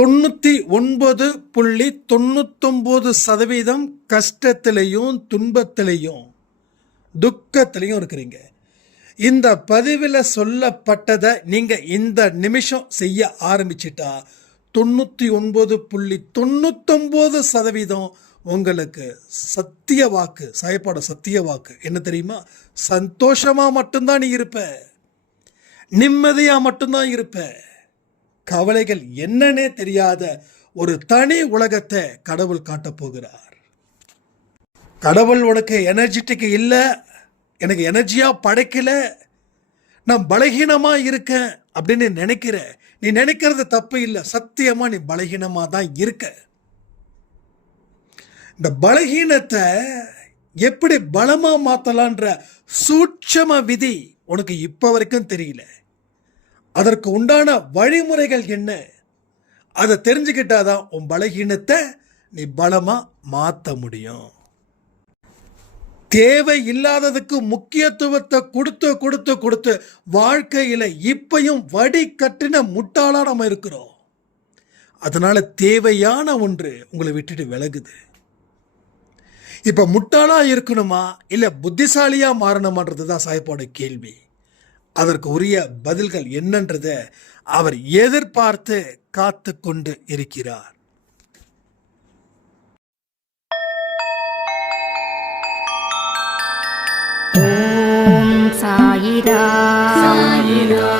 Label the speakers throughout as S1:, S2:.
S1: தொண்ணூற்றி ஒன்பது புள்ளி தொண்ணூத்தொம்பது சதவீதம் கஷ்டத்திலையும் துன்பத்திலையும் துக்கத்திலையும் இருக்கிறீங்க. இந்த பதிவில் சொல்லப்பட்டதை நீங்கள் இந்த நிமிஷம் செய்ய ஆரம்பிச்சிட்டா தொண்ணூற்றி ஒன்பது புள்ளி தொண்ணூத்தொம்பது சதவீதம் உங்களுக்கு சத்திய வாக்கு சாயப்பாட சத்திய வாக்கு. என்ன தெரியுமா? சந்தோஷமாக மட்டும்தான் நீ இருப்ப. நிம்மதியாக மட்டும்தான் இருப்பேன் கவலைகள் என்னன்னே தெரியாத ஒரு தனி உலகத்தை கடவுள் காட்டப் போகிறார். கடவுள் உனக்கு எனர்ஜெட்டிக் இல்லை எனக்கு எனர்ஜியாக படைக்கல நான் பலகீனமாக இருக்கேன் அப்படின்னு நினைக்கிற நீ நினைக்கிறது தப்பு இல்லை சத்தியமாக நீ பலகீனமாக தான் இருக்க. இந்த பலகீனத்தை எப்படி பலமாக மாற்றலான்ற சூட்சம விதி உனக்கு இப்போ வரைக்கும் தெரியல. அதற்கு உண்டான வழிமுறைகள் என்ன? அதை தெரிஞ்சுக்கிட்டாதான் உன் பலகீனத்தை நீ பலமாக மாற்ற முடியும். தேவை இல்லாததுக்கு முக்கியத்துவத்தை கொடுத்து கொடுத்து கொடுத்து வாழ்க்கையில் இப்பையும் வடி கட்டின முட்டாளாக நம்ம இருக்கிறோம். அதனால் தேவையான ஒன்று உங்களை விட்டுட்டு விலகுது. இப்போ முட்டாளாக இருக்கணுமா? இல்லை புத்திசாலியாக மாறணுமான்றது தான் சாய்ப்பாடு கேள்வி. அதற்கு உரிய பதில்கள் என்னன்றத அவர் எதிர்பார்த்து காத்து கொண்டு இருக்கிறார்.
S2: ஓம் சாயிரா
S3: சாயிரா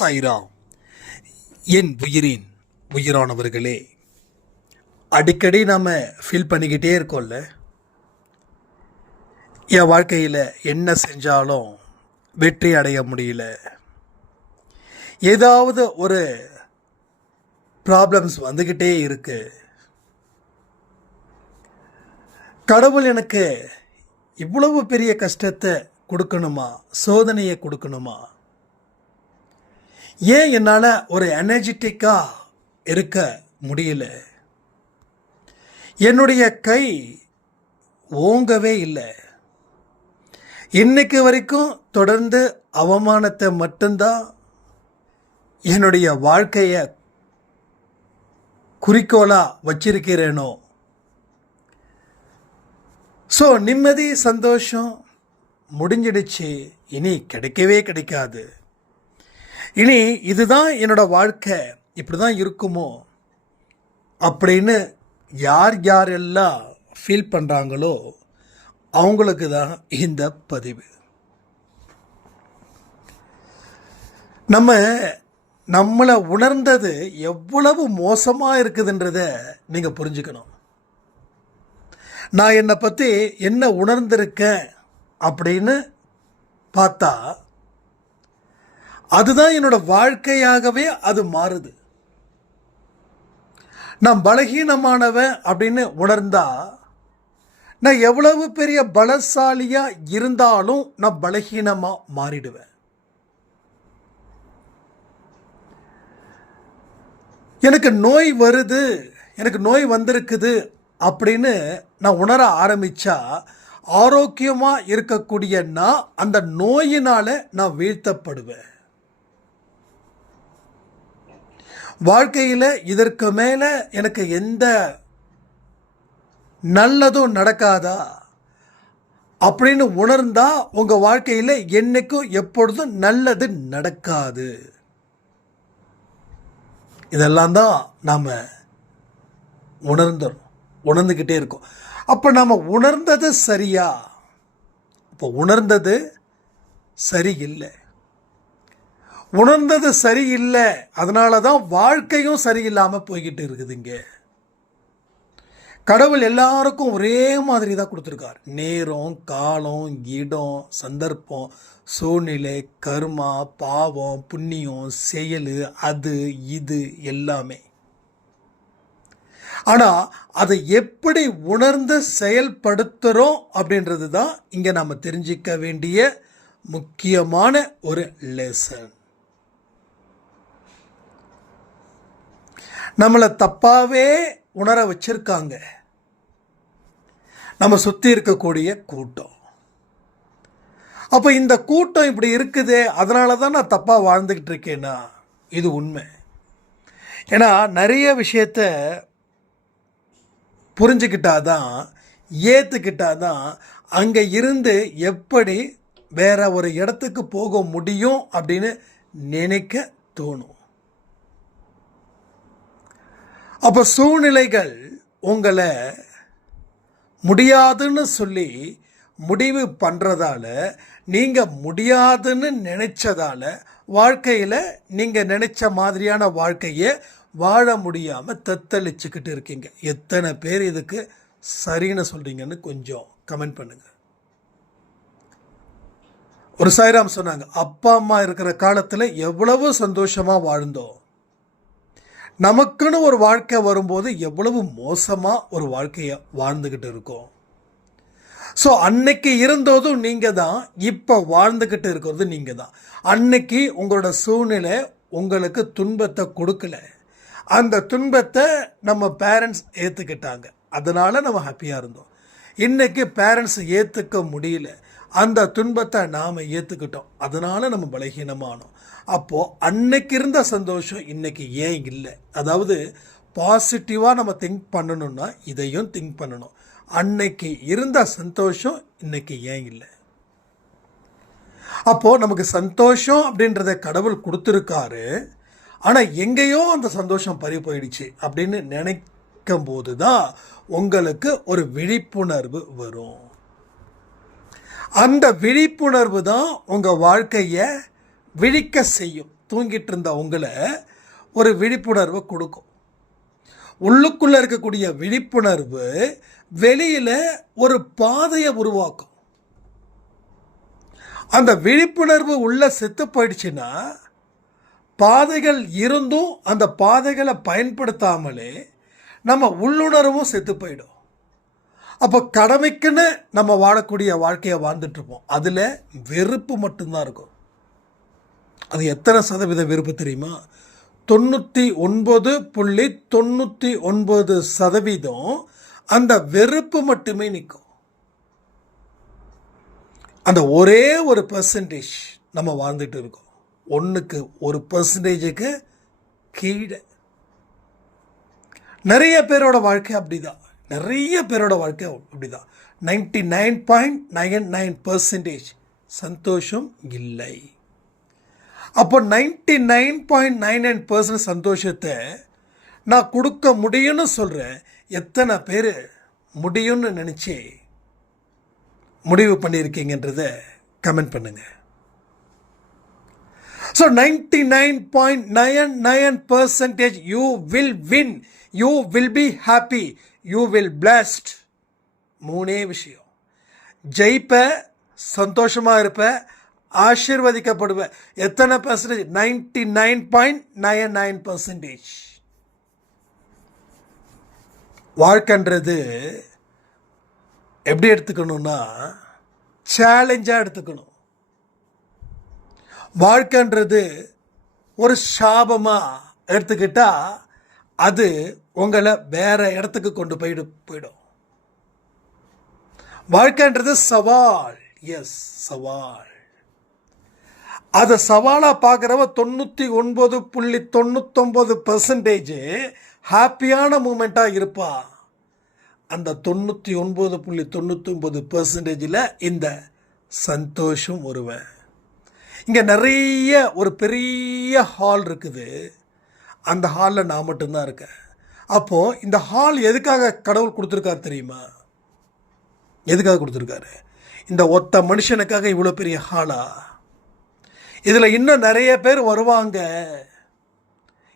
S1: சாய்ராம் என் உயிரின் உயிரானவர்களே அடிக்கடி நாம் ஃபீல் பண்ணிக்கிட்டே இருக்கோம்ல என் வாழ்க்கையில் என்ன செஞ்சாலும் வெற்றி அடைய முடியல. ஏதாவது ஒரு ப்ராப்ளம்ஸ் வந்துக்கிட்டே இருக்கு. கடவுள் எனக்கு இவ்வளவு பெரிய கஷ்டத்தை கொடுக்கணுமா? சோதனையை கொடுக்கணுமா? ஏன் என்னால் ஒரு எனர்ஜெட்டிக்காக இருக்க முடியல? என்னுடைய கை ஓங்கவே இல்லை. இன்னைக்கு வரைக்கும் தொடர்ந்து அவமானத்தை மட்டும்தான் என்னுடைய வாழ்க்கையை குறிக்கோளாக வச்சிருக்கிறேனோ? ஸோ நிம்மதி சந்தோஷம் முடிஞ்சிடுச்சு. இனி கிடைக்கவே கிடைக்காது. இனி இதுதான் என்னோட வாழ்க்கை. இப்படி தான் இருக்குமோ? அப்படின்னு யார் யாரெல்லாம் ஃபீல் பண்ணுறாங்களோ அவங்களுக்கு தான் இந்த பதிவு. நம்ம நம்மளை உணர்ந்தது எவ்வளவு மோசமாக இருக்குதுன்றத நீங்கள் புரிஞ்சுக்கணும். நான் என்னை பற்றி என்ன உணர்ந்திருக்கேன் அப்படின்னு பார்த்தா அதுதான் என்னோட வாழ்க்கையாகவே அது மாறுது. நான் பலகீனமானவன் அப்படின்னு உணர்ந்தா நான் எவ்வளவு பெரிய பலசாலியா இருந்தாலும் நான் பலகீனமா மாறிடுவேன். எனக்கு நோய் வருது எனக்கு நோய் வந்திருக்குது அப்படின்னு நான் உணர ஆரம்பிச்சா ஆரோக்கியமாக இருக்கக்கூடிய நான் அந்த நோயினால் நான் வீழ்த்தப்படுவேன். வாழ்க்கையில் இதற்கு மேலே எனக்கு எந்த நல்லதும் நடக்காதா? அப்படின்னு உணர்ந்தா உங்கள் வாழ்க்கையில் என்னைக்கும் எப்பொழுதும் நல்லது நடக்காது. இதெல்லாம் தான் நாம் உணர்ந்துடும் உணர்ந்துக்கிட்டே இருக்கும். அப்போ நம்ம உணர்ந்தது சரியா? இப்போ உணர்ந்தது சரியில்லை. உணர்ந்தது சரியில்லை. அதனால தான் வாழ்க்கையும் சரியில்லாமல் போய்கிட்டு இருக்குதுங்க கடவுள் எல்லாருக்கும் ஒரே மாதிரி தான் கொடுத்துருக்கார். நேரம் காலம் இடம் சந்தர்ப்பம் சூழ்நிலை கர்மா பாவம் புண்ணியம் செயல் அது இது எல்லாமே. ஆனால் அதை எப்படி உணர்ந்து செயல்படுத்துகிறோம் அப்படின்றது தான் இங்கே நம்ம தெரிஞ்சிக்க வேண்டிய முக்கியமான ஒரு லெசன் நம்மளை தப்பாகவே உணர வச்சிருக்காங்க. நம்ம சுற்றி இருக்கக்கூடிய கூட்டம். அப்போ இந்த கூட்டம் இப்படி இருக்குது அதனால தான் நான் தப்பாக வாழ்ந்துக்கிட்டு இருக்கேன்னா இது உண்மை. ஏன்னா நிறைய விஷயத்த புரிஞ்சுக்கிட்டாதான் ஏற்றுக்கிட்டாதான் அங்கே இருந்து எப்படி வேற ஒரு இடத்துக்கு போக முடியும் அப்படின்னு நினைக்க தோணும். அப்போ சூழ்நிலைகள் உங்களை முடியாதுன்னு சொல்லி முடிவு பண்ணுறதால நீங்கள் முடியாதுன்னு நினைச்சதால வாழ்க்கையில் நீங்கள் நினச்ச மாதிரியான வாழ்க்கையை வாழ முடியாமல் தத்தளிச்சுக்கிட்டு இருக்கீங்க. எத்தனை பேர் இதுக்கு சரின்னு சொல்கிறீங்கன்னு கொஞ்சம் கமெண்ட் பண்ணுங்கள் ஒரு சாய்ராம் சொன்னாங்க அப்பா அம்மா இருக்கிற காலத்தில் எவ்வளவு சந்தோஷமாக வாழ்ந்தோம். நமக்குன்னு ஒரு வாழ்க்கை வரும்போது எவ்வளவு மோசமாக ஒரு வாழ்க்கையை வாழ்ந்துக்கிட்டு இருக்கோம். ஸோ அன்னைக்கு இருந்ததும் நீங்கள் தான் இப்போ வாழ்ந்துக்கிட்டு இருக்கிறது நீங்கள் தான் அன்னைக்கு உங்களோட சூழ்நிலை உங்களுக்கு துன்பத்தை கொடுக்கல. அந்த துன்பத்தை நம்ம பேரண்ட்ஸ் ஏற்றுக்கிட்டாங்க அதனால் நம்ம ஹாப்பியாக இருந்தோம். இன்றைக்கி பேரண்ட்ஸ் ஏற்றுக்க முடியல. அந்த துன்பத்தை நாம் ஏற்றுக்கிட்டோம் அதனால் நம்ம பலகீனமானோம். அப்போது அன்னைக்கு இருந்த சந்தோஷம் இன்னைக்கு ஏன் இல்லை? அதாவது பாசிட்டிவாக நம்ம திங்க் பண்ணணும்னா இதையும் திங்க் பண்ணணும். அன்னைக்கு இருந்த சந்தோஷம் இன்னைக்கு ஏன் இல்லை? அப்போது நமக்கு சந்தோஷம் அப்படின்றத கடவுள் கொடுத்துருக்காரு. ஆனால் எங்கேயோ அந்த சந்தோஷம் பறி போயிடுச்சு அப்படின்னு நினைக்கும் போது தான் உங்களுக்கு ஒரு விழிப்புணர்வு வரும். அந்த விழிப்புணர்வு தான் உங்கள் வாழ்க்கையை விழிக்க செய்யும். தூங்கிட்டு இருந்த உங்களை ஒரு விழிப்புணர்வை கொடுக்கும். உள்ளுக்குள்ளே இருக்கக்கூடிய விழிப்புணர்வு வெளியில் ஒரு பாதையை உருவாக்கும். அந்த விழிப்புணர்வு உள்ளே செத்து போயிடுச்சுன்னா பாதைகள் இருந்தும் அந்த பாதைகளை பயன்படுத்தாமலே நம்ம உள்ளுணர்வும் செத்து போயிடும். அப்போ கடமைக்குன்னு நம்ம வாழக்கூடிய வாழ்க்கையை வாழ்ந்துட்டுருப்போம். அதில் வெறுப்பு மட்டும்தான் இருக்கும். அது எத்தனை சதவீத வெறுப்பு தெரியுமா? தொண்ணூற்றி ஒன்பது புள்ளி தொண்ணூற்றி ஒன்பது சதவீதம் அந்த வெறுப்பு மட்டுமே நிற்கும். அந்த ஒரே ஒரு பர்சன்டேஜ் நம்ம வாழ்ந்துட்டு இருக்கோம். ஒன்றுக்கு ஒரு பர்சன்டேஜுக்கு கீழே. நிறைய பேரோட வாழ்க்கை அப்படிதான். நிறைய பேரோட வாழ்க்கை அப்படிதான். Ninety nine point nine nine percentage சந்தோஷம் இல்லை. அப்போ ninety nine point nine nine percent சந்தோஷத்தை நான் கொடுக்க முடியும்னு சொல்கிறேன் எத்தனை பேர் முடியும்னு நினச்சி முடிவு பண்ணியிருக்கீங்கன்றத கமெண்ட் பண்ணுங்கள் so ninety nine point nine nine percentage you will win you will be happy you will blessed மூணே விஷயம். ஜெயிப்ப சந்தோஷமாக இருப்ப ஆசிர்வதிக்கப்படுவ. எத்தனை percentage ninety nine point nine nine percentage வாழ்க்கைன்றது எப்படி எடுத்துக்கணும்னா சேலஞ்சாக எடுத்துக்கணும். வாழ்க்கைன்றது ஒரு சாபமாக எடுத்துக்கிட்டால் அது உங்களை வேற இடத்துக்கு கொண்டு போயிடு போயிடும். வாழ்க்கைன்றது சவால். எஸ் சவால். அதை சவாலாக பார்க்குறவ தொண்ணூற்றி ஒன்பது புள்ளி தொண்ணூத்தொம்பது பர்சன்டேஜ் ஹாப்பியான மூமெண்ட்டாக இருப்பா. அந்த தொண்ணூற்றி ஒன்பது புள்ளி தொண்ணூத்தொம்பது பர்சன்டேஜில் இந்த சந்தோஷம் வருவேன் இங்கே நிறைய ஒரு பெரிய ஹால் இருக்குது. அந்த ஹாலில் நான் மட்டும்தான் இருக்கேன். அப்போது இந்த ஹால் எதுக்காக கடவுள் கொடுத்துருக்காரு தெரியுமா? எதுக்காக கொடுத்துருக்காரு? இந்த ஒத்த மனுஷனுக்காக இவ்வளோ பெரிய ஹாலா? இதில் இன்னும் நிறைய பேர் வருவாங்க.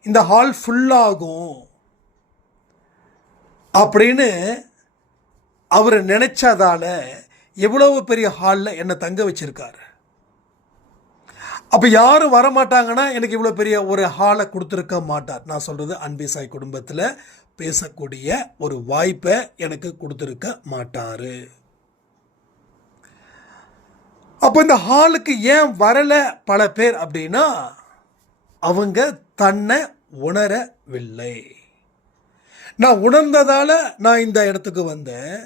S1: இந்த ஹால் ஃபுல்லாகும் அப்படின்னு அவர் நினைச்சதால எவ்வளவு பெரிய ஹாலில் என்னை தங்க வச்சுருக்காரு. அப்போ யாரும் வரமாட்டாங்கன்னா எனக்கு இவ்வளோ பெரிய ஒரு ஹாலை கொடுத்துருக்க மாட்டார். நான் சொல்கிறது அன்பிசாய் குடும்பத்தில் பேசக்கூடிய ஒரு வாய்ப்பை எனக்கு கொடுத்துருக்க மாட்டார். அப்போ இந்த ஹாலுக்கு ஏன் வரலை பல பேர் அப்படின்னா அவங்க தன்னை உணரவில்லை. நான் உணர்ந்ததால் நான் இந்த இடத்துக்கு வந்தேன்.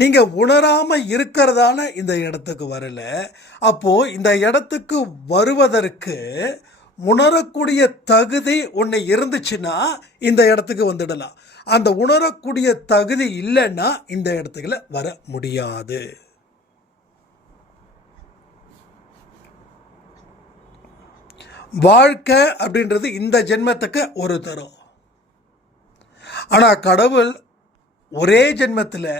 S1: நீங்கள் உணராமல் இருக்கிறதால இந்த இடத்துக்கு வரல. அப்போது இந்த இடத்துக்கு வருவதற்கு உணரக்கூடிய தகுதி ஒன்று இருந்துச்சுன்னா இந்த இடத்துக்கு வந்துடலாம். அந்த உணரக்கூடிய தகுதி இல்லைன்னா இந்த இடத்துக்குல வர முடியாது. வாழ்க்கை அப்படின்றது இந்த ஜென்மத்துக்கு ஒரு தரம். ஆனால் கடவுள் ஒரே ஜென்மத்தில்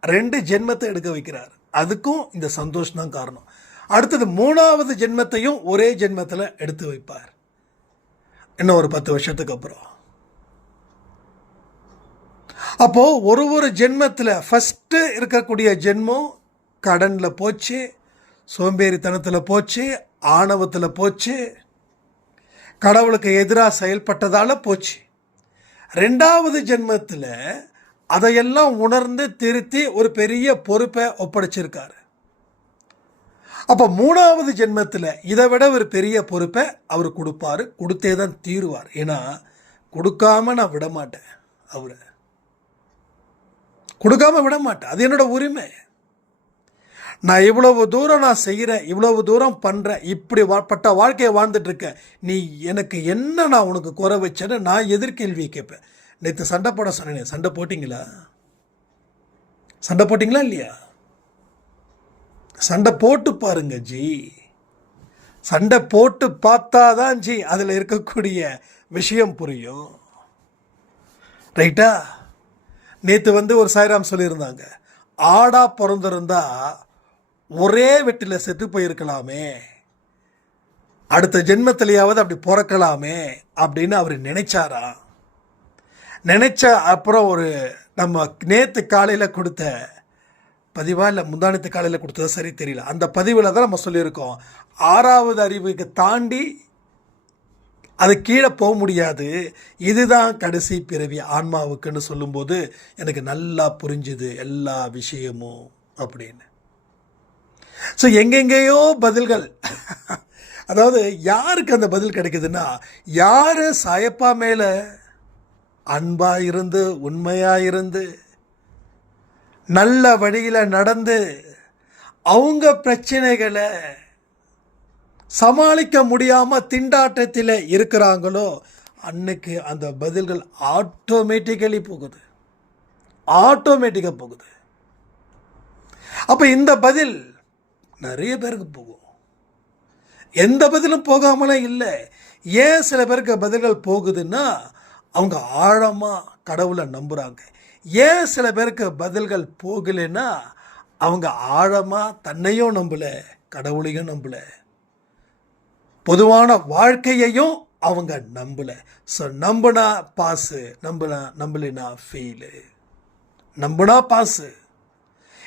S1: ரெண்டு ஜென்மத்தை எடுக்க வைக்கிறார். அதுக்கும் இந்த சந்தோஷம் தான் காரணம். அடுத்தது மூணாவது ஜென்மத்தையும் ஒரே ஜென்மத்தில் எடுத்து வைப்பார். இன்னும் ஒரு பத்து வருஷத்துக்கு அப்புறம். அப்போது ஒரு ஒரு ஜென்மத்தில் ஃபஸ்ட்டு இருக்கக்கூடிய ஜென்மம் கடனில் போச்சு சோம்பேறித்தனத்தில் போச்சு ஆணவத்தில் போச்சு கடவுளுக்கு எதிராக செயல்பட்டதால் போச்சு. ரெண்டாவது ஜென்மத்தில் அதையெல்லாம் உணர்ந்து திருத்தி ஒரு பெரிய பொறுப்பை ஒப்படைச்சிருக்காரு. அப்போ மூணாவது ஜென்மத்தில் இதை விட ஒரு பெரிய பொறுப்பை அவர் கொடுப்பாரு. கொடுத்தே தான் தீருவார். ஏன்னா கொடுக்காம நான் விடமாட்டேன் அவரை. கொடுக்காம விடமாட்டேன் அது என்னோட உரிமை. நான் இவ்வளவு தூரம் நான் செய்கிறேன் இவ்வளவு தூரம் பண்ணுறேன் இப்படி பட்ட வாழ்க்கையை வாழ்ந்துட்டுருக்கேன் நீ எனக்கு என்ன நான் உனக்கு குறை வச்சேன்னு நான் எதிர்கேள்வி கேட்பேன். நேற்று சண்டை போட சொன்னேன் சண்டை போட்டிங்களா? சண்டை போட்டிங்களா இல்லையா? சண்டை போட்டு பாருங்க ஜி. சண்டை போட்டு பார்த்தா தான் ஜி அதில் இருக்கக்கூடிய விஷயம் புரியும். ரைட்டா? நேற்று வந்து ஒரு சாய்ராம் சொல்லியிருந்தாங்க ஆடா பிறந்திருந்தா ஒரே வெட்டில் செத்து போயிருக்கலாமே. அடுத்த ஜென்மத்திலேயாவது அப்படி பிறக்கலாமே அப்படின்னு அவர் நினைச்சாரா நினைச்ச அப்புறம் ஒரு நம்ம நேற்று காலையில் கொடுத்த பதிவாக இல்லை முந்தானத்து காலையில் கொடுத்ததா சரி தெரியல. அந்த பதிவில் தான் நம்ம சொல்லியிருக்கோம். ஆறாவது அறிவுக்கு தாண்டி அது கீழே போக முடியாது. இதுதான் கடைசி பிறவி ஆன்மாவுக்குன்னு சொல்லும்போது எனக்கு நல்லா புரிஞ்சுது எல்லா விஷயமும் அப்படின்னு. ஸோ எங்கெங்கேயோ பதில்கள். அதாவது யாருக்கு அந்த பதில் கிடைக்குதுன்னா யார் சாயப்பா மேலே அன்பாக இருந்து உண்மையாக இருந்து நல்ல வழியில் நடந்து அவங்க பிரச்சனைகளை சமாளிக்க முடியாமல் திண்டாட்டத்தில் இருக்கிறாங்களோ அன்னைக்கு அந்த பதில்கள் ஆட்டோமேட்டிக்கலி போகுது. ஆட்டோமேட்டிக்காக போகுது. அப்போ இந்த பதில் நிறைய பேருக்கு போகும். எந்த பதிலும் போகாமலாம் இல்லை. ஏன் சில பேருக்கு பதில்கள் போகுதுன்னா அவங்க ஆழமாக கடவுளை நம்புகிறாங்க ஏன் சில பேருக்கு பதில்கள் போகலைன்னா அவங்க ஆழமாக தன்னையும் நம்பலை கடவுளையும் நம்பலை. பொதுவான வாழ்க்கையையும் அவங்க நம்பலை. ஸோ நம்புனா பாஸு நம்புனா நம்பலைனா ஃபெயிலு நம்புனா பாஸு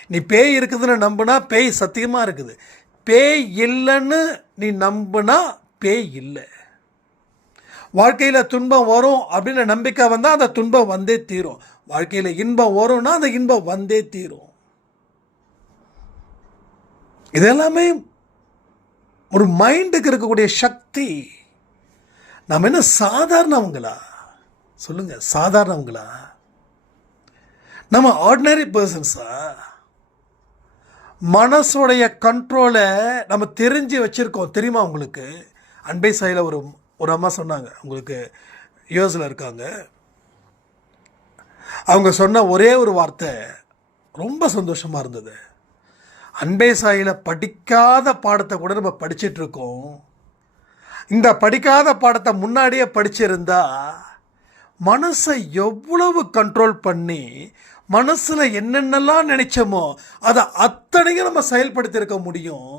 S1: நீ பேய் இருக்குதுன்னு நம்புனா பேய் சத்தியமாக இருக்குது. பேய் இல்லைன்னு நீ நம்புனா பேய் இல்லை. வாழ்க்கையில் துன்பம் வரும் அப்படின்னு நம்பிக்கை வந்தால் அந்த துன்பம் வந்தே தீரும். வாழ்க்கையில் இன்பம் வரும்னா அந்த இன்பம் வந்தே தீரும். இதெல்லாமே ஒரு மைண்டுக்கு இருக்கக்கூடிய சக்தி. நம்ம என்ன சாதாரணவங்களா? சொல்லுங்க சாதாரணவங்களா? நம்ம ஆர்டினரி பர்சன்ஸா மனசோடைய கண்ட்ரோலை நம்ம தெரிஞ்சு வச்சுருக்கோம். தெரியுமா உங்களுக்கு? அன்பை சாயில் ஒரு ஒரு அம்மா சொன்னாங்க உங்களுக்கு யூஎஸில் இருக்காங்க. அவங்க சொன்ன ஒரே ஒரு வார்த்தை ரொம்ப சந்தோஷமாக இருந்தது. அன்பே சாயில் படிக்காத பாடத்தை கூட நம்ம படிச்சிட்ருக்கோம் இந்த படிக்காத பாடத்தை முன்னாடியே படிச்சிருந்தா மனசை எவ்வளவு கண்ட்ரோல் பண்ணி மனசில் என்னென்னலாம் நினைச்சோமோ அதை அத்தனையும் நம்ம செயல்படுத்தியிருக்க முடியும்.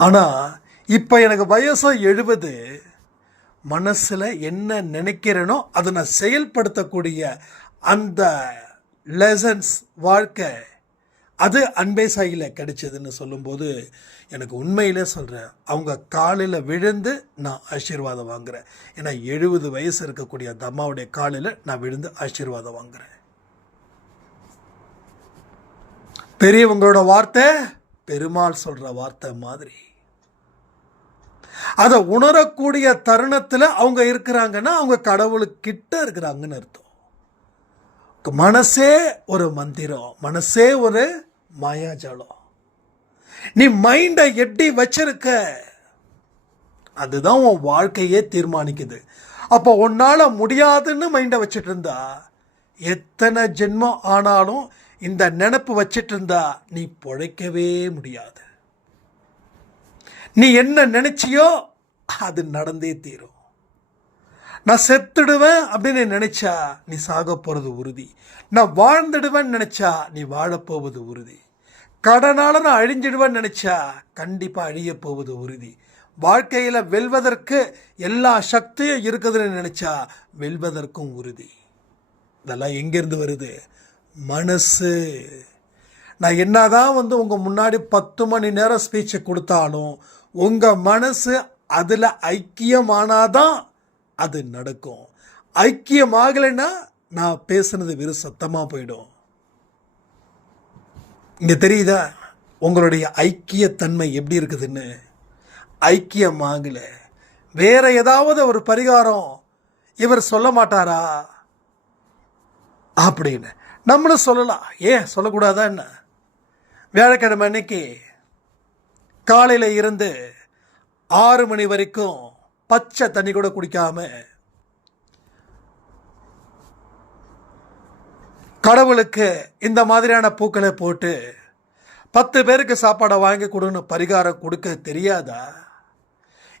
S1: ஆனால் இப்போ எனக்கு வயசு எழுபது. மனசில் என்ன நினைக்கிறேனோ அதை நான் செயல்படுத்தக்கூடிய அந்த லெசன்ஸ் வாழ்க்கை அது அன்பே சாயில கிடைச்சதுன்னு சொல்லும்போது எனக்கு உண்மையிலே சொல்கிறேன் அவங்க காலில் விழுந்து நான் ஆசீர்வாதம் வாங்குறேன். ஏன்னா எழுபது வயசு இருக்கக்கூடிய அந்த அம்மாவுடைய காலில் நான் விழுந்து ஆசீர்வாதம் வாங்குறேன். பெரியவங்களோட வார்த்தை பெருமாள் சொல்கிற வார்த்தை மாதிரி. அதை உணரக்கூடிய தருணத்தில் அவங்க இருக்கிறாங்கன்னா அவங்க கடவுளுக்கிட்ட இருக்கிறாங்கன்னு அர்த்தம். மனசே ஒரு மந்திரம் மனசே ஒரு மாயாஜாலம். நீ மைண்டை எட்டி வச்சிருக்க அதுதான் உன் வாழ்க்கையே தீர்மானிக்குது. அப்போ உன்னால் முடியாதுன்னு மைண்டை வச்சிட்டு இருந்தா எத்தனை ஜென்மம் ஆனாலும் இந்த நினப்பு வச்சிட்டு இருந்தா நீ பிழைக்கவே முடியாது. நீ என்ன நினைச்சியோ அது நடந்தே தீரும். நான் செத்துடுவேன் அப்படின்னு நினைச்சா நீ சாக போறது உறுதி. நான் வாழ்ந்துடுவேன்னு நினைச்சா நீ வாழப்போவது உறுதி. கடனால நான் அழிஞ்சிடுவேன்னு நினைச்சா கண்டிப்பா அழிய போவது உறுதி. வாழ்க்கையில வெல்வதற்கு எல்லா சக்தியும் இருக்குதுன்னு நினைச்சா வெல்வதற்கும் உறுதி. இதெல்லாம் எங்கேருந்து வருது? மனசு. நான் என்னதான் வந்து உங்கள் முன்னாடி பத்து மணி நேரம் ஸ்பீச்சை கொடுத்தாலும் உங்கள் மனசு அதில் ஐக்கியமானாதான் அது நடக்கும். ஐக்கியமாகலைன்னா நான் பேசுனது வெறும் சத்தமாக போயிடும். இங்கே தெரியுதா? உங்களுடைய ஐக்கியத்தன்மை எப்படி இருக்குதுன்னு? ஐக்கியமாகலை. வேற ஏதாவது ஒரு பரிகாரம் இவர் சொல்ல மாட்டாரா? அப்படின்னு. நம்மளும் சொல்லலாம். ஏன் சொல்லக்கூடாதா என்ன? வியாழக்கிழமை அன்னைக்கு காலையில் இருந்து ஆறு மணி வரைக்கும் பச்சை தண்ணி கூட குடிக்காம கடவுளுக்கு இந்த மாதிரியான பூக்களை போட்டு பத்து பேருக்கு சாப்பாடை வாங்கி கொடுன்னு பரிகாரம் கொடுக்க தெரியாதா?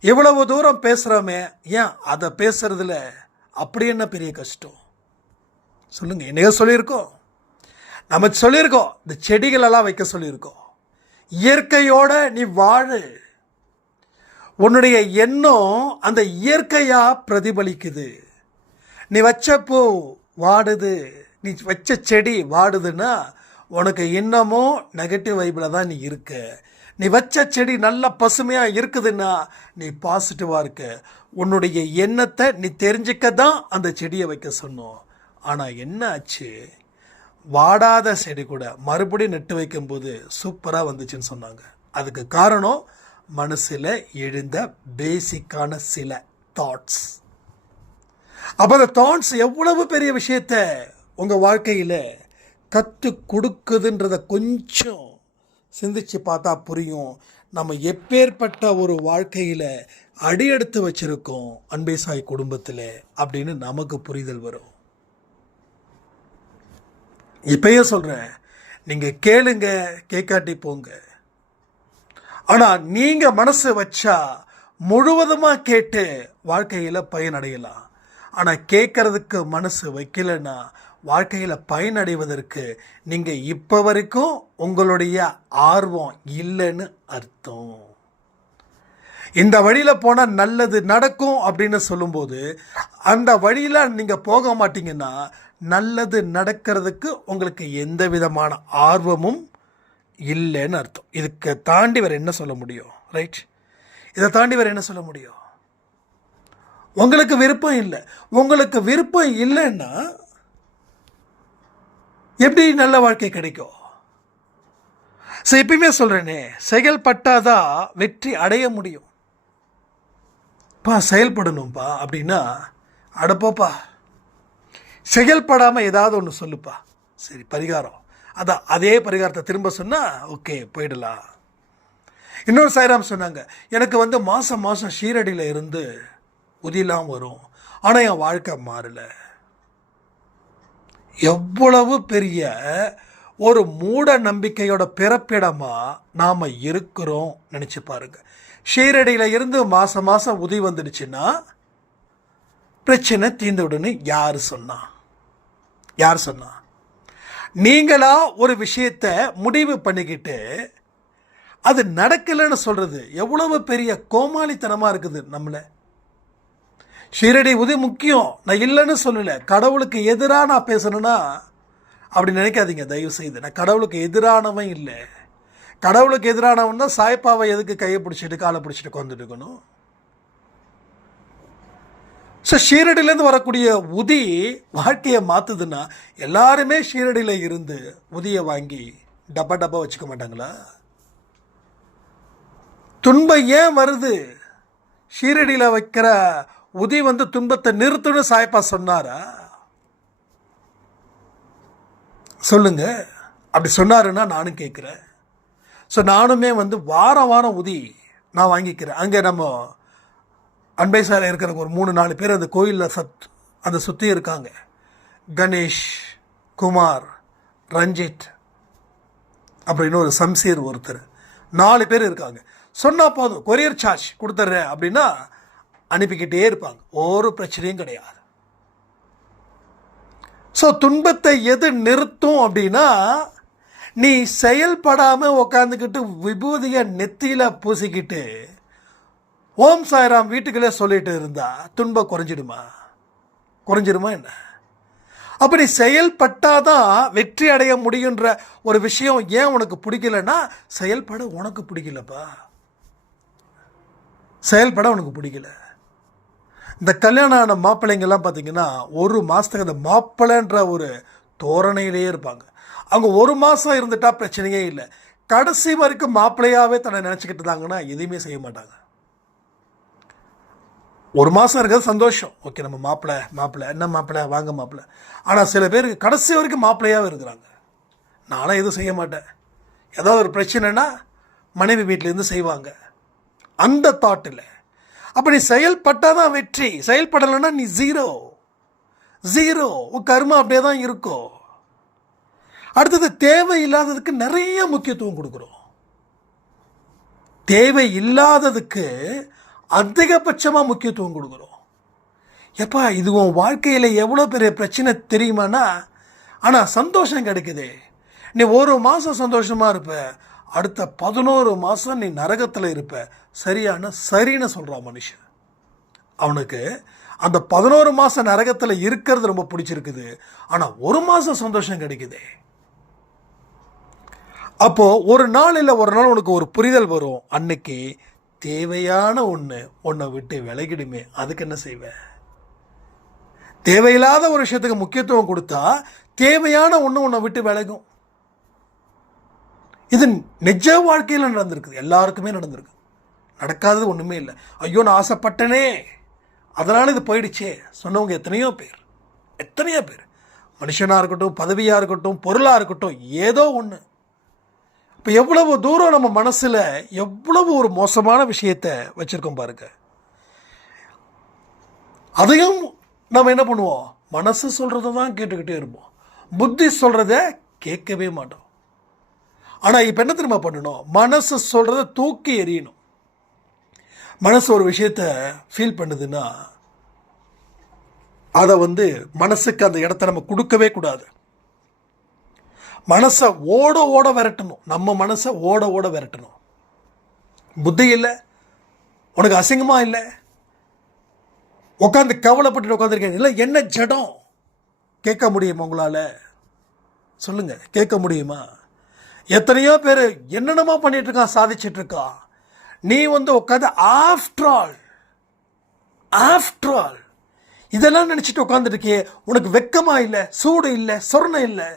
S1: இவ்வளவு தூரம் பேசுகிறோமே ஏன் அதை பேசுறதுல அப்படி என்ன பெரிய கஷ்டம்? சொல்லுங்க என்னையோ சொல்லியிருக்கோம். நம்ம சொல்லியிருக்கோம் இந்த செடிகளெல்லாம் வைக்க சொல்லியிருக்கோம். இயற்கையோட நீ வாழு. உன்னுடைய எண்ணம் அந்த இயற்கையாக பிரதிபலிக்குது. நீ வச்ச பூ வாடுது. நீ வச்ச செடி வாடுதுன்னா உனக்கு இன்னமும் நெகட்டிவ் வைப்பில் தான் நீ இருக்க. நீ வச்ச செடி நல்ல பசுமையாக இருக்குதுன்னா நீ பாசிட்டிவாக இருக்க. உன்னுடைய எண்ணத்தை நீ தெரிஞ்சுக்க தான் அந்த செடியை வைக்க சொன்னோம். ஆனால் என்ன ஆச்சு வாடாத செடி கூட மறுபடியும் நட்டு வைக்கும்போது சூப்பராக வந்துச்சுன்னு சொன்னாங்க. அதுக்கு காரணம் மனசில் எழுந்த பேசிக்கான சில தாட்ஸ் அப்போ அந்த தாட்ஸ் எவ்வளவு பெரிய விஷயத்த உங்கள் வாழ்க்கையில் கற்றுக் கொடுக்குதுன்றத கொஞ்சம் சிந்திச்சு பார்த்தா புரியும். நம்ம எப்பேற்பட்ட ஒரு வாழ்க்கையில் அடியெடுத்து வச்சிருக்கோம் அன்பே சாய் குடும்பத்தில் அப்படின்னு நமக்கு புரிதல் வரும். இப்பயே சொல்கிறேன் நீங்கள் கேளுங்க கேட்காட்டி போங்க. ஆனால் நீங்கள் மனசு வச்சா முழுவதுமாக கேட்டு வாழ்க்கையில் பயனடையலாம். ஆனால் கேட்கறதுக்கு மனசு வைக்கலைன்னா வாழ்க்கையில் பயனடைவதற்கு நீங்கள் இப்போ வரைக்கும் உங்களுடைய ஆர்வம் இல்லைன்னு அர்த்தம். இந்த வழியில் போனால் நல்லது நடக்கும் அப்படின்னு சொல்லும்போது அந்த வழியில் நீங்கள் போக மாட்டிங்கன்னா நல்லது நடக்கிறதுக்கு உங்களுக்கு எந்த விதமான ஆர்வமும் இல்லைன்னு அர்த்தம். இதுக்கு தாண்டி வேறு என்ன சொல்ல முடியும்? ரைட் இதை தாண்டி வேறு என்ன சொல்ல முடியும்? உங்களுக்கு விருப்பம் இல்லை. உங்களுக்கு விருப்பம் இல்லைன்னா எப்படி நல்ல வாழ்க்கை கிடைக்கும்? ஸோ எப்பயுமே சொல்கிறேனே செயல்பட்டாதான் வெற்றி அடைய முடியும்? பா செயல்படணும்ப்பா அப்படின்னா அடப்போப்பா. செயல்படாமல் ஏதாவது ஒன்று சொல்லுப்பா. சரி பரிகாரம். அதான் அதே பரிகாரத்தை திரும்ப சொன்னால் ஓகே போயிடலாம். இன்னொரு சாய்ராம் சொன்னாங்க எனக்கு வந்து மாதம் மாதம் ஷீரடியில் இருந்து உதிலாம் வரும் ஆனால் என் வாழ்க்கை மாறலை. எவ்வளவு பெரிய ஒரு மூட நம்பிக்கையோட பிறப்பிடமாக நாம் இருக்கிறோம் நினச்சி பாருங்க. ஷீரடியில் இருந்து மாதம் மாதம் உதவி வந்துடுச்சுன்னா பிரச்சனை தீர்ந்துவிடுன்னு யார் சொன்னால் யார் சொன்னா? நீங்களா ஒரு விஷயத்த முடிவு பண்ணிக்கிட்டு அது நடக்கலைன்னு சொல்றது எவ்வளவு பெரிய கோமாளித்தனமாக இருக்குது நம்மளை. ஷீரடி உதவி முக்கியம். நான் இல்லைன்னு சொல்லலை. கடவுளுக்கு எதிராக நான் பேசணும்னா அப்படி நினைக்காதீங்க தயவு செய்து நான் கடவுளுக்கு எதிரானவன் இல்லை. கடவுளுக்கு எதிரானவன் தான் சாய்ப்பாவை எதுக்கு கையை பிடிச்சிட்டு காலை பிடிச்சிட்டு உட்காந்துட்டு இருக்கணும்? ஸோ ஷீரடியிலேருந்து வரக்கூடிய உதி வாழ்க்கையை மாற்றுதுன்னா எல்லாருமே ஷீரடியில் இருந்து உதியை வாங்கி டப்பா டப்பா வச்சுக்க மாட்டாங்களா? துன்பம் ஏன் வருது? ஷீரடியில் வைக்கிற உதி வந்து துன்பத்தை நிறுத்துன்னு சாய்ப்பா சொன்னாரா? சொல்லுங்க. அப்படி சொன்னாருன்னா நானும் கேட்குறேன். ஸோ நானுமே வந்து வாரம் வாரம் உதி நான் வாங்கிக்கிறேன். அங்கே நம்ம அன்பை இருக்கிறவங்க இருக்கிற ஒரு மூணு நாலு பேர் அந்த கோயிலில் சத் அந்த சுற்றி இருக்காங்க. கணேஷ் குமார் ரஞ்சித் அப்படின்னு ஒரு சம்சீர் ஒருத்தர். நாலு பேர் இருக்காங்க. சொன்னால் போதும் கொரியர் சார்ஜ் கொடுத்துட்றேன் அப்படின்னா அனுப்பிக்கிட்டே இருப்பாங்க. ஒரு பிரச்சனையும் கிடையாது. ஸோ துன்பத்தை எது நிறுத்தும் அப்படின்னா நீ செயல்படாமல் உக்காந்துக்கிட்டு விபூதியை நெத்தியில் பூசிக்கிட்டு ஓம் சாய்ராம் வீட்டுக்குள்ளே சொல்லிட்டு இருந்தா துன்பம் குறைஞ்சிடுமா? குறைஞ்சிடுமா என்ன? அப்படி செயல்பட்டாதான் வெற்றி அடைய முடியுன்ற ஒரு விஷயம் ஏன் உனக்கு பிடிக்கலன்னா செயல்பட உனக்கு பிடிக்கலப்பா. செயல்பட உனக்கு பிடிக்கல. இந்த கல்யாணம் ஆன மாப்பிள்ளைங்கெல்லாம் பார்த்தீங்கன்னா ஒரு மாதத்துக்கு அந்த மாப்பிள்ளைன்ற ஒரு தோரணையிலேயே இருப்பாங்க. அவங்க ஒரு மாதம் இருந்துட்டால் பிரச்சனையே இல்லை. கடைசி வரைக்கும் மாப்பிள்ளையாகவே தன்னை நினச்சிக்கிட்டு இருந்தாங்கன்னா எதுவுமே செய்ய மாட்டாங்க. ஒரு மாதம் இருக்கிறது சந்தோஷம். ஓகே நம்ம மாப்பிள்ளை மாப்பிள்ளை என்ன மாப்பிள்ளை வாங்க மாப்பிள்ளை ஆனால் சில பேருக்கு கடைசி வரைக்கும் மாப்பிள்ளையாகவே இருக்கிறாங்க. நானும் எதுவும் செய்ய மாட்டேன். ஏதாவது ஒரு பிரச்சனைனா மனைவி வீட்டிலேருந்து செய்வாங்க. அந்த தாட்டில் அப்போ நீ செயல்பட்டால் தான் வெற்றி. செயல்படலைன்னா நீ ஜீரோ ஜீரோ உன் கர்மா அப்படியே தான் இருக்கும் அடுத்தது தேவை இல்லாததுக்கு நிறைய முக்கியத்துவம் கொடுக்குறோம். தேவை இல்லாததுக்கு அதிகபட்சமாக முக்கியத்துவம் கொடுக்குறோம். எப்பா இது உன் வாழ்க்கையில் எவ்வளோ பெரிய பிரச்சனை தெரியுமானா ஆனால் சந்தோஷம் கிடைக்குது. நீ ஒரு மாதம் சந்தோஷமாக இருப்ப அடுத்த பதினோரு மாதம் நீ நரகத்தில் இருப்ப. சரியான சரின்னு சொல்கிறான் மனுஷன். அவனுக்கு அந்த பதினோரு மாதம் நரகத்தில் இருக்கிறது ரொம்ப பிடிச்சிருக்குது. ஆனால் ஒரு மாதம் சந்தோஷம் கிடைக்குதே. அப்போது ஒரு நாள் இல்லை ஒரு நாள் உனக்கு ஒரு புரிதல் வரும். அன்னைக்கு தேவையான ஒன்று உன்னை விட்டு விலகிடுமே அதுக்கு என்ன செய்வேன் தேவையில்லாத ஒரு விஷயத்துக்கு முக்கியத்துவம் கொடுத்தா தேவையான ஒன்று உன்னை விட்டு விலகும். இது நிஜ வாழ்க்கையில் நடந்திருக்குது. எல்லாருக்குமே நடந்திருக்கு. நடக்காதது ஒன்றுமே இல்லை. ஐயோ நான் ஆசைப்பட்டனே. அதனால் இது போயிடுச்சே. சொன்னவங்க எத்தனையோ பேர். எத்தனையோ பேர். மனுஷனாக இருக்கட்டும் பதவியாக இருக்கட்டும் பொருளாக இருக்கட்டும் ஏதோ ஒன்று இப்போ எவ்வளவு தூரம் நம்ம மனசில் எவ்வளவு ஒரு மோசமான விஷயத்தை வச்சுருக்கோம் பாருங்க. அதையும் நம்ம என்ன பண்ணுவோம்? மனசு சொல்கிறத தான் கேட்டுக்கிட்டே இருப்போம். புத்தி சொல்கிறத கேட்கவே மாட்டோம். ஆனால் இப்போ என்ன திரும்ப பண்ணணும்? மனசு சொல்கிறத தூக்கி எறியணும். மனசு ஒரு விஷயத்த ஃபீல் பண்ணுதுன்னா அதை வந்து மனசுக்கு அந்த இடத்த நம்ம கொடுக்கவே கூடாது. மனசை ஓட ஓட விரட்டணும். நம்ம மனசை ஓட ஓட விரட்டணும். புத்தி இல்லை. உனக்கு அசிங்கமா இல்லை. உட்காந்து கவலைப்பட்டு உட்காந்துருக்கேன் இல்லை என்ன ஜடம்? கேட்க முடியுமா உங்களால்? சொல்லுங்கள் கேட்க முடியுமா? எத்தனையோ பேர் என்னென்னமோ பண்ணிகிட்ருக்கான் சாதிச்சிட்ருக்கான் சாதிச்சிட்டு இருக்கான் நீ வந்து உட்காந்து ஆஃப்டர் ஆல் ஆஃப்டர் ஆல் இதெல்லாம் நினச்சிட்டு உட்காந்துருக்கியே உனக்கு வெக்கமாக இல்லை சூடு இல்லை சொர்ணம் இல்லை.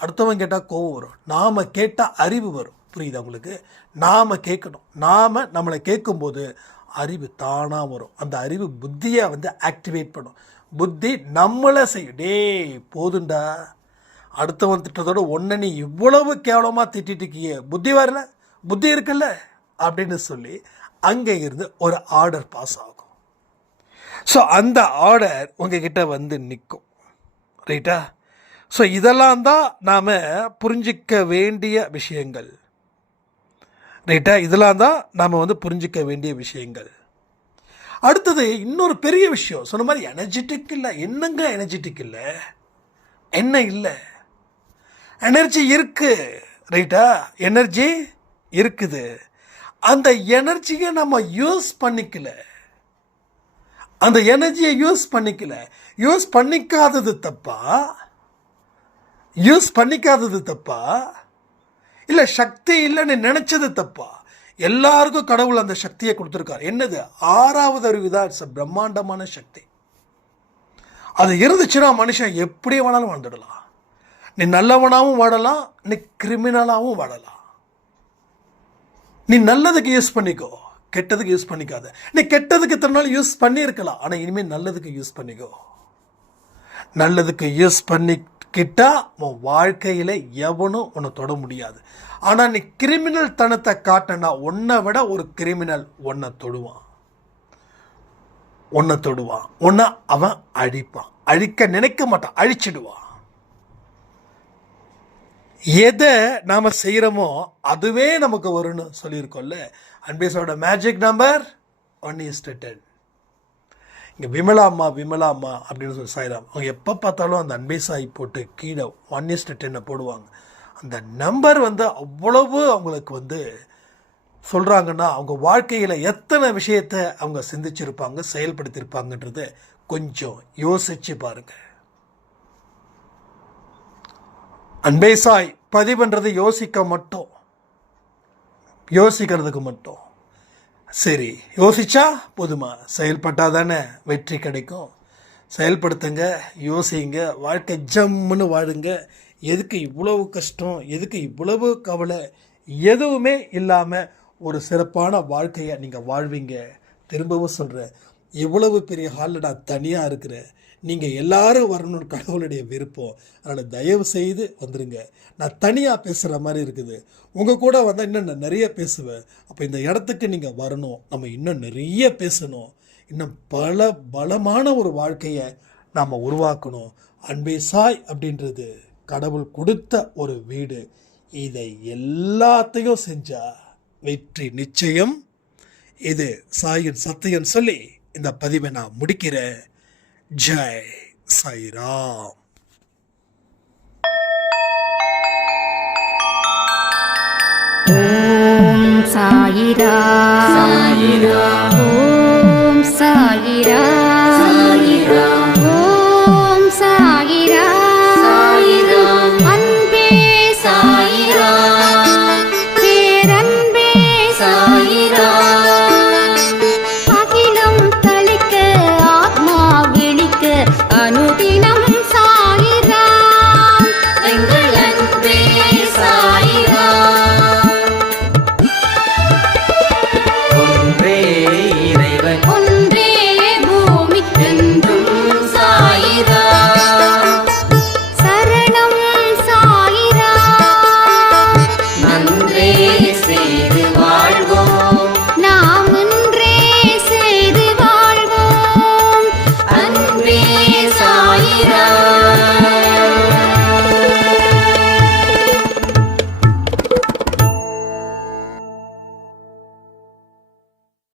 S1: அடுத்தவன் கேட்டால் கோவம் வரும். நாம் கேட்டால் அறிவு வரும். புரியுதா உங்களுக்கு? நாம் கேட்கணும். நாம் நம்மளை கேட்கும்போது அறிவு தானாக வரும். அந்த அறிவு புத்தியை வந்து ஆக்டிவேட் பண்ணும். புத்தி நம்மளை செய்யும். டேய் போதுண்டா அடுத்தவன் திட்டத்தோட ஒன்றை நீ இவ்வளவு கேவலமாக திட்டிட்டு இருக்கியே. புத்தி வரல? புத்தி இருக்குல்ல? அப்படின்னு சொல்லி அங்கே இருந்து ஒரு ஆர்டர் பாஸ் ஆகும். ஸோ அந்த ஆர்டர் உங்ககிட்ட வந்து நிற்கும். ரைட்டா ஸோ இதெல்லாம் தான் நாம் புரிஞ்சிக்க வேண்டிய விஷயங்கள். ரைட்டா இதெல்லாம் தான் நாம் வந்து புரிஞ்சிக்க வேண்டிய விஷயங்கள். அடுத்தது இன்னொரு பெரிய விஷயம். சொன்ன மாதிரி எனர்ஜெட்டிக் இல்லை. என்னங்க எனர்ஜெட்டிக் இல்லை? என்ன இல்லை? எனர்ஜி இருக்குது ரைட்டா எனர்ஜி இருக்குது. அந்த எனர்ஜியை நம்ம யூஸ் பண்ணிக்கல. அந்த எனர்ஜியை யூஸ் பண்ணிக்கல. யூஸ் பண்ணிக்காதது தப்பா? யூஸ் பண்ணிக்காதது தப்பா? இல்லை சக்தி இல்லைன்னு நினைச்சது தப்பா? எல்லாருக்கும் கடவுள் அந்த சக்தியை கொடுத்துருக்கார். என்னது? ஆறாவது அறிவு தான். இட்ஸ் பிரம்மாண்டமான சக்தி. அது இருந்துச்சுன்னா மனுஷன் எப்படி வேணாலும் வாழ்ந்துடலாம். நீ நல்லவனாகவும் வாழலாம் நீ கிரிமினலாகவும் வாழலாம். நீ நல்லதுக்கு யூஸ் பண்ணிக்கோ. கெட்டதுக்கு யூஸ் பண்ணிக்காத. நீ கெட்டதுக்கு இத்தனை நாள் யூஸ் பண்ணியிருக்கலாம். ஆனால் இனிமேல் நல்லதுக்கு யூஸ் பண்ணிக்கோ. நல்லதுக்கு யூஸ் பண்ணி கிட்டா உன் வாழ்க்கையில் எவனும் உன்னை தொட முடியாது. ஆனால் நீ கிரிமினல் தனத்தை காட்டினா உன்னை விட ஒரு கிரிமினல் உன்னை தொடுவான். உன்னை தொடுவான். உன்னை அவன் அழிப்பான். அழிக்க நினைக்க மாட்டான். அழிச்சிடுவான். எதை நாம் செய்கிறோமோ அதுவே நமக்கு வரும்னு சொல்லியிருக்கோம்ல. அன்பேஸோட magic number one is ten இங்கே விமலா அம்மா விமலா அம்மா அப்படின்னு சொல்லி சாய்ராம். அவங்க எப்போ பார்த்தாலும் அந்த அன்பே சாய் போட்டு கீழே ஒன் இஸ்ட் டென்னை போடுவாங்க. அந்த நம்பர் வந்து அவ்வளவு அவங்களுக்கு வந்து சொல்கிறாங்கன்னா அவங்க வாழ்க்கையில் எத்தனை விஷயத்தை அவங்க சிந்திச்சிருப்பாங்க செயல்படுத்தியிருப்பாங்கன்றத கொஞ்சம் யோசிச்சு பாருங்கள் அன்பே சாய் பதிவுன்றது யோசிக்க மட்டும். யோசிக்கிறதுக்கு மட்டும். சரி யோசிச்சா போதுமா? செயல்பட்டால் தானே வெற்றி கிடைக்கும். செயல்படுத்துங்க யோசிங்க வாழ்க்கை ஜம்முன்னு வாழுங்க. எதுக்கு இவ்வளவு கஷ்டம் எதுக்கு இவ்வளவு கவலை? எதுவுமே இல்லாமல் ஒரு சிறப்பான வாழ்க்கையை நீங்கள் வாழ்வீங்க. திரும்பவும் சொல்கிறேன் இவ்வளவு பெரிய ஹாலில் தனியாக இருக்கிற நீங்கள் எல்லாரும் வரணும்னு கடவுளுடைய விருப்பம். அதனால் தயவு செய்து வந்துடுங்க நான் தனியாக பேசுகிற மாதிரி இருக்குது. உங்கள் கூட வந்தால் இன்னும் நான் நிறைய பேசுவேன். அப்போ இந்த இடத்துக்கு நீங்கள் வரணும். நம்ம இன்னும் நிறைய பேசணும். இன்னும் பல பலமான ஒரு வாழ்க்கையை நாம் உருவாக்கணும். அன்பே சாய் அப்படின்றது கடவுள் கொடுத்த ஒரு வீடு. இதை எல்லாத்தையும் செஞ்சால் வெற்றி நிச்சயம். இது சாயின் சத்தியன் சொல்லி இந்த பதிவை நான் முடிக்கிறேன். ஜெய் சாய்ராம்.
S2: ஓம் சாயிரா
S3: சாயிரா
S2: ஓம் சாயிரா
S3: சாயிரா